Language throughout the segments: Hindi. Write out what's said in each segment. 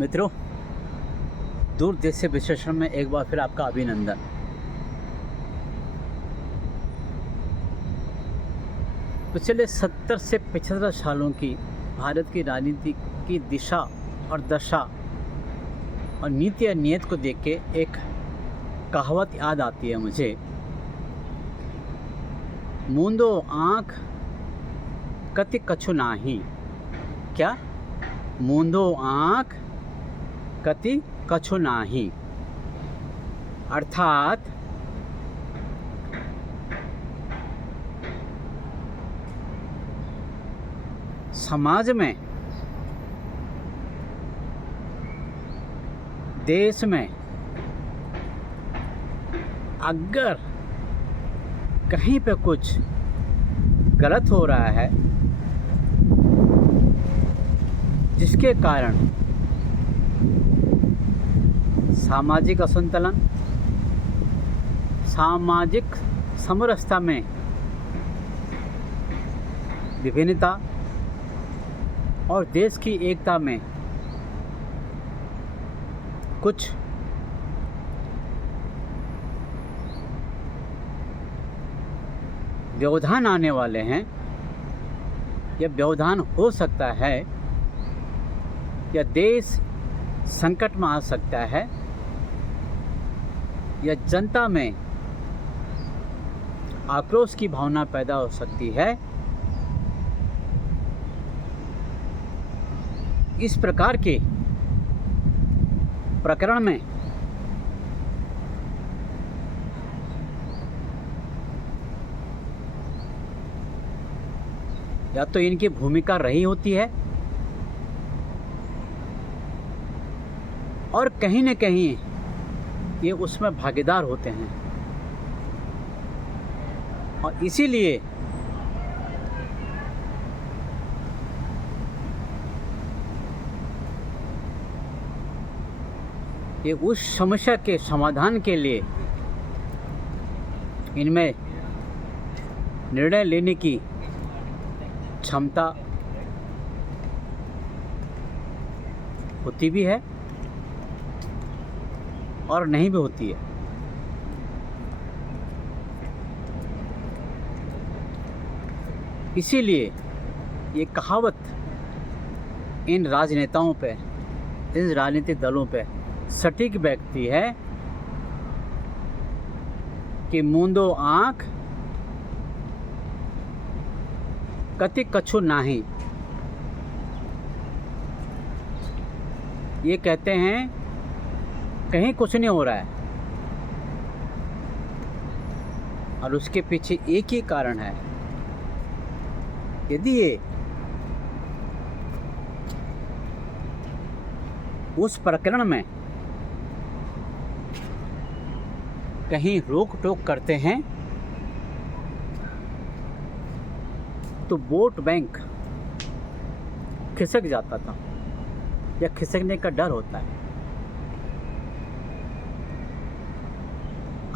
मित्रों, दूर देश से विश्लेषण में एक बार फिर आपका अभिनंदन। पिछले 70 से 75 सालों की भारत की राजनीति की दिशा और दशा और नीति और नियत को देख के एक कहावत याद आती है मुझे। मूंदो आँख कति कछु नाही। क्या? मूंदो आँख कति कछु नाही। अर्थात समाज में, देश में अगर कहीं पे कुछ गलत हो रहा है जिसके कारण सामाजिक असंतुलन, सामाजिक समरसता में विभिन्नता और देश की एकता में कुछ व्यवधान आने वाले हैं, या व्यवधान हो सकता है, या देश संकट में आ सकता है, या जनता में आक्रोश की भावना पैदा हो सकती है। इस प्रकार के प्रकरण में या तो इनकी भूमिका रही होती है और कहीं न कहीं ये उसमें भागीदार होते हैं, और इसीलिए ये उस समस्या के समाधान के लिए इनमें निर्णय लेने की क्षमता होती भी है और नहीं भी होती है। इसीलिए ये कहावत इन राजनेताओं पे, इन राजनीतिक दलों पे सटीक बैठती है कि मूंदो आँख कति कछु नाही। ये कहते हैं कहीं कुछ नहीं हो रहा है, और उसके पीछे एक ही कारण है। यदि ये उस प्रकरण में कहीं रोक टोक करते हैं तो वोट बैंक खिसक जाता था, या खिसकने का डर होता है।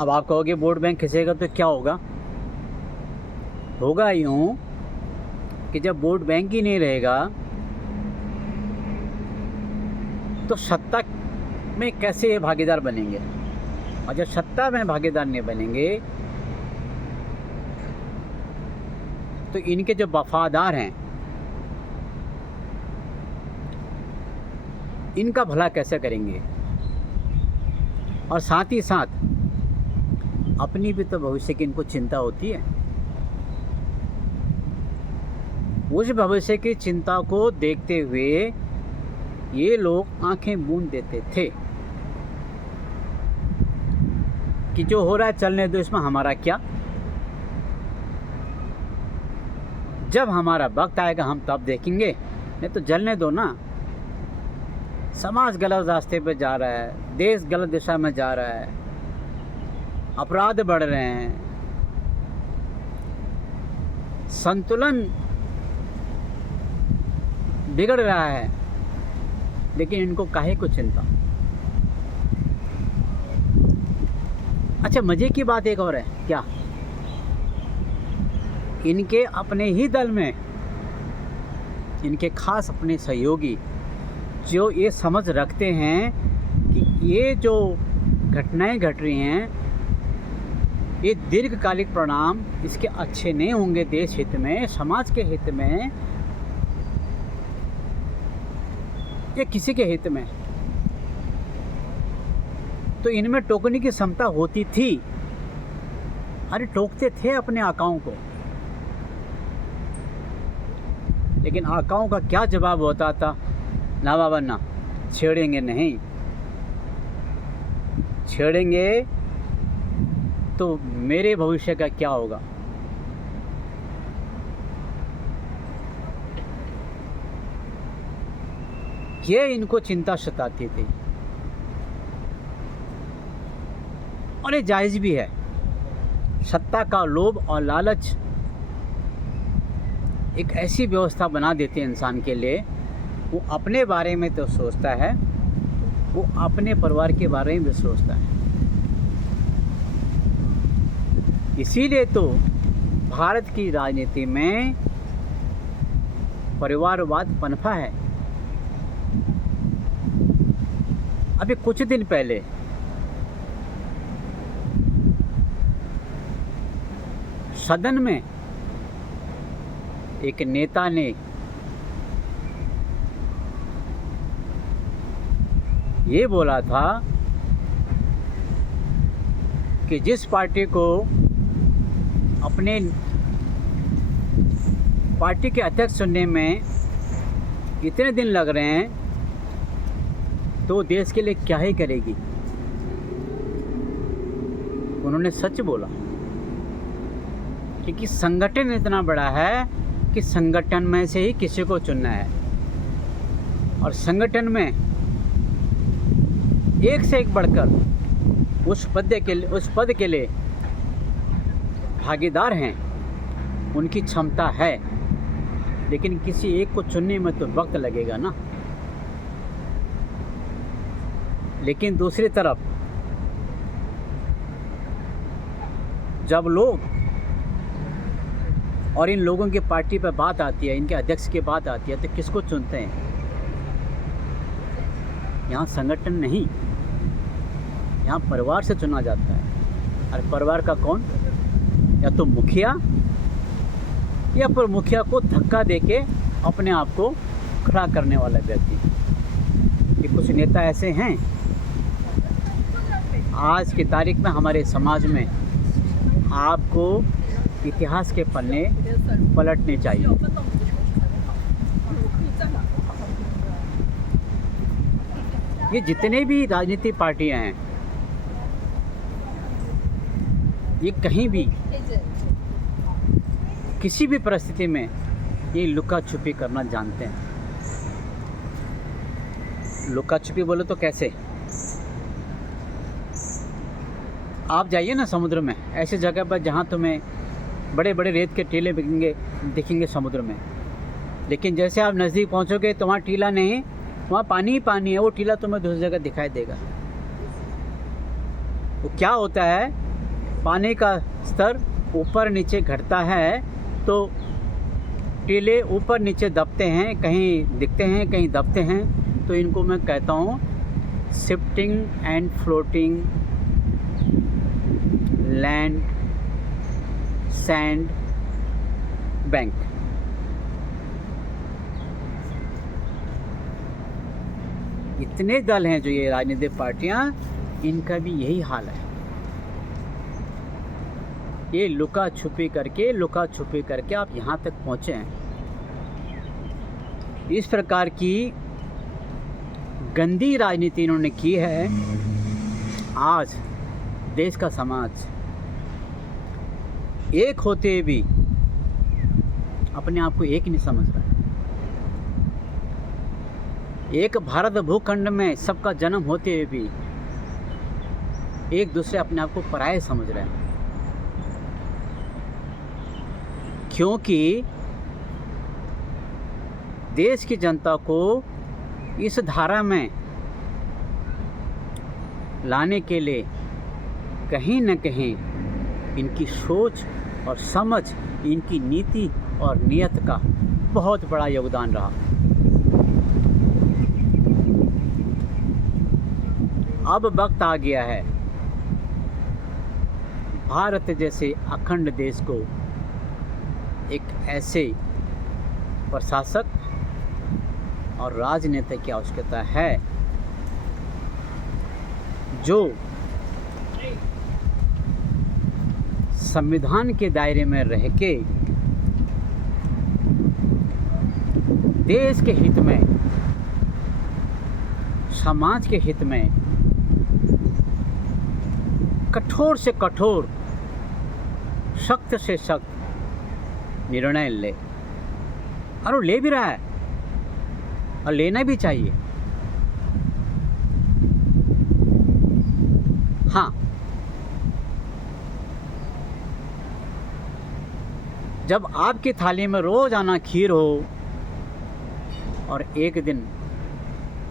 अब आप कहोगे वोट बैंक खिसेगा तो क्या होगा? होगा यूँ कि जब वोट बैंक ही नहीं रहेगा तो सत्ता में कैसे ये भागीदार बनेंगे, और जब सत्ता में भागीदार नहीं बनेंगे तो इनके जो वफादार हैं इनका भला कैसे करेंगे, और साथ ही साथ अपनी भी तो भविष्य की इनको चिंता होती है। उस भविष्य की चिंता को देखते हुए ये लोग आंखें मूंद देते थे कि जो हो रहा है चलने दो, इसमें हमारा क्या, जब हमारा वक्त आएगा हम तब देखेंगे, नहीं तो जलने दो ना। समाज गलत रास्ते पे जा रहा है, देश गलत दिशा में जा रहा है, अपराध बढ़ रहे हैं, संतुलन बिगड़ रहा है, लेकिन इनको काहे को चिंता। अच्छा, मजे की बात एक और है। क्या? इनके अपने ही दल में इनके खास अपने सहयोगी जो ये समझ रखते हैं कि ये जो घटनाएं घट रही हैं, ये दीर्घकालिक परिणाम इसके अच्छे नहीं होंगे देश हित में, समाज के हित में, या किसी के हित में, तो इनमें टोकने की क्षमता होती थी। अरे टोकते थे अपने आकाओं को, लेकिन आकाओं का क्या जवाब होता था? ना बाबा ना, छेड़ेंगे नहीं, छेड़ेंगे तो मेरे भविष्य का क्या होगा। ये इनको चिंता सताती थी, और ये जायज़ भी है। सत्ता का लोभ और लालच एक ऐसी व्यवस्था बना देती है इंसान के लिए, वो अपने बारे में तो सोचता है, वो अपने परिवार के बारे में भी सोचता है। इसीलिए तो भारत की राजनीति में परिवारवाद पनपा है। अभी कुछ दिन पहले सदन में एक नेता ने ये बोला था कि जिस पार्टी को अपने पार्टी के अध्यक्ष चुनने में इतने दिन लग रहे हैं, तो देश के लिए क्या ही करेगी। उन्होंने सच बोला, क्योंकि संगठन इतना बड़ा है कि संगठन में से ही किसी को चुनना है, और संगठन में एक से एक बढ़कर उस पद के लिए भागीदार हैं, उनकी क्षमता है, लेकिन किसी एक को चुनने में तो वक्त लगेगा ना। लेकिन दूसरी तरफ जब लोग और इन लोगों की पार्टी पर बात आती है, इनके अध्यक्ष की बात आती है, तो किसको चुनते हैं? यहाँ संगठन नहीं, यहाँ परिवार से चुना जाता है। और परिवार का कौन? या तो मुखिया, या फिर मुखिया को धक्का देके अपने आप को खड़ा करने वाला व्यक्ति। ये कुछ नेता ऐसे हैं आज की तारीख में हमारे समाज में। आपको इतिहास के पन्ने पलटने चाहिए। ये जितने भी राजनीतिक पार्टियां हैं, ये कहीं भी किसी भी परिस्थिति में ये लुका छुपी करना जानते हैं। लुका छुपी बोले तो कैसे? आप जाइए ना समुद्र में, ऐसी जगह पर जहाँ तुम्हें बड़े बड़े रेत के टीले दिखेंगे समुद्र में, लेकिन जैसे आप नज़दीक पहुँचोगे तो वहाँ टीला नहीं, वहाँ पानी ही पानी है। वो टीला तुम्हें दूसरी जगह दिखाई देगा। वो क्या होता है, पानी का स्तर ऊपर नीचे घटता है तो टीले ऊपर नीचे दबते हैं, कहीं दिखते हैं कहीं दबते हैं। तो इनको मैं कहता हूँ shifting and floating land sand bank. इतने दल हैं जो ये राजनीतिक पार्टियां, इनका भी यही हाल है। ये लुका छुपी करके आप यहाँ तक पहुँचे हैं। इस प्रकार की गंदी राजनीति इन्होंने की है। आज देश का समाज एक होते भी अपने आप को एक नहीं समझ रहा है। एक भारत भूखंड में सबका जन्म होते हुए भी एक दूसरे अपने आप को पराये समझ रहे हैं, क्योंकि देश की जनता को इस धारा में लाने के लिए कहीं न कहीं इनकी सोच और समझ, इनकी नीति और नियत का बहुत बड़ा योगदान रहा। अब वक्त आ गया है भारत जैसे अखंड देश को एक ऐसे प्रशासक और राजनेता की आवश्यकता है जो संविधान के दायरे में रह के देश के हित में, समाज के हित में कठोर से कठोर, सख्त से सख्त निर्णय ले, और वो ले भी रहा है और लेना भी चाहिए। हाँ, जब आपकी थाली में रोजाना खीर हो और एक दिन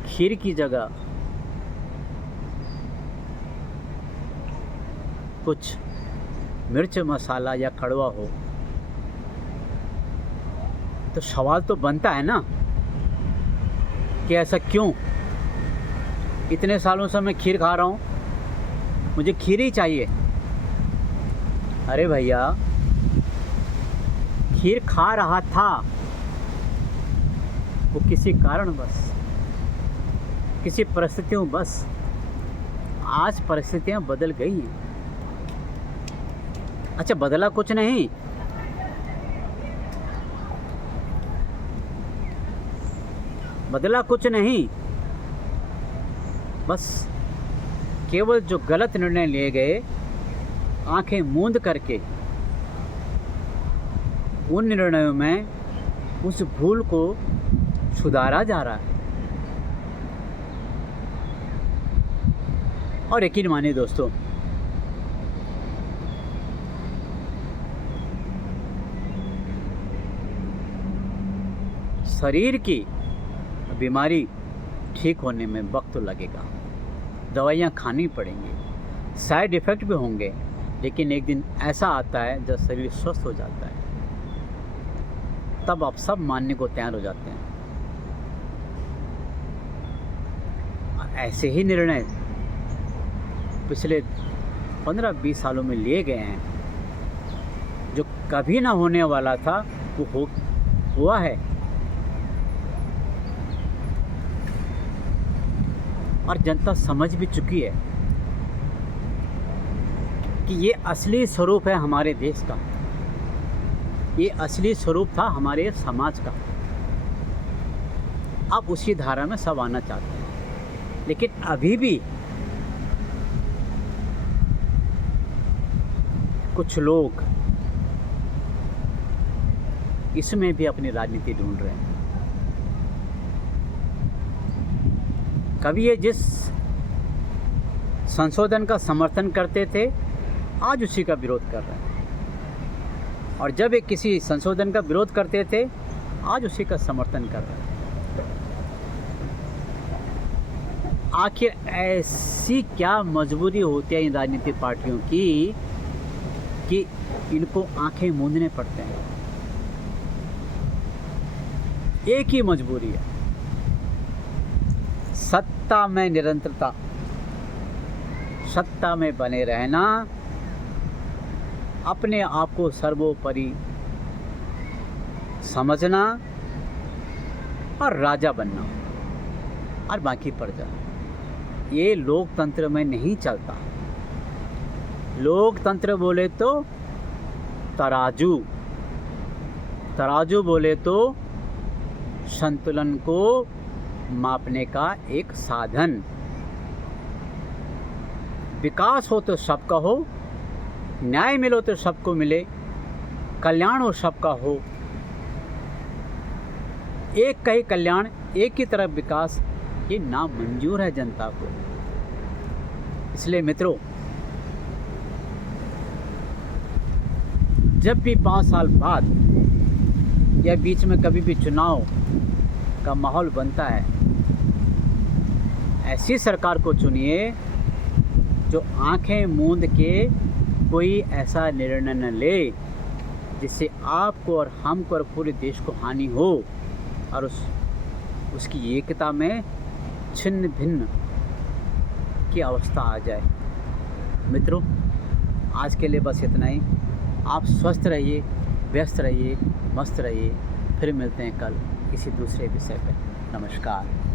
खीर की जगह कुछ मिर्च मसाला या कड़वा हो, तो सवाल तो बनता है ना कि ऐसा क्यों? इतने सालों से मैं खीर खा रहा हूँ, मुझे खीर ही चाहिए। अरे भैया, खीर खा रहा था वो किसी कारणवश, किसी परिस्थितियों बस। आज परिस्थितियां बदल गई हैं। अच्छा, बदला कुछ नहीं, बदला कुछ नहीं, बस केवल जो गलत निर्णय लिए गए, आंखें मूंद करके उन निर्णयों में उस भूल को सुधारा जा रहा है। और यकीन मानिए दोस्तों, शरीर की बीमारी ठीक होने में वक्त तो लगेगा, दवाइयाँ खानी पड़ेंगी, साइड इफ़ेक्ट भी होंगे, लेकिन एक दिन ऐसा आता है जब शरीर स्वस्थ हो जाता है, तब आप सब मानने को तैयार हो जाते हैं। ऐसे ही निर्णय पिछले 15-20 सालों में लिए गए हैं, जो कभी ना होने वाला था वो हुआ है। और जनता समझ भी चुकी है कि ये असली स्वरूप है हमारे देश का, ये असली स्वरूप था हमारे समाज का। अब उसी धारा में सब आना चाहते हैं, लेकिन अभी भी कुछ लोग इसमें भी अपनी राजनीति ढूंढ रहे हैं। कभी ये जिस संशोधन का समर्थन करते थे, आज उसी का विरोध कर रहे हैं, और जब ये किसी संशोधन का विरोध करते थे, आज उसी का समर्थन कर रहे हैं। आखिर ऐसी क्या मजबूरी होती है इन राजनीतिक पार्टियों की कि इनको आंखें मूंदने पड़ते हैं? एक ही मजबूरी है, सत्ता में निरंतरता, सत्ता में बने रहना, अपने आप को सर्वोपरि समझना और राजा बनना, और बाकी प्रजा। ये लोकतंत्र में नहीं चलता। लोकतंत्र बोले तो तराजू, तराजू बोले तो संतुलन को मापने का एक साधन। विकास हो तो सबका हो, न्याय मिलो तो सबको मिले, कल्याण हो सबका हो। एक का ही कल्याण, एक की तरफ विकास, ये नामंजूर है जनता को। इसलिए मित्रों, जब भी 5 साल बाद या बीच में कभी भी चुनाव का माहौल बनता है, ऐसी सरकार को चुनिए जो आंखें मूंद के कोई ऐसा निर्णय न ले जिससे आपको और हमको और पूरे देश को हानि हो, और उसकी एकता में छिन्न भिन्न की अवस्था आ जाए। मित्रों, आज के लिए बस इतना ही। आप स्वस्थ रहिए, व्यस्त रहिए, मस्त रहिए। फिर मिलते हैं कल किसी दूसरे विषय पर। नमस्कार।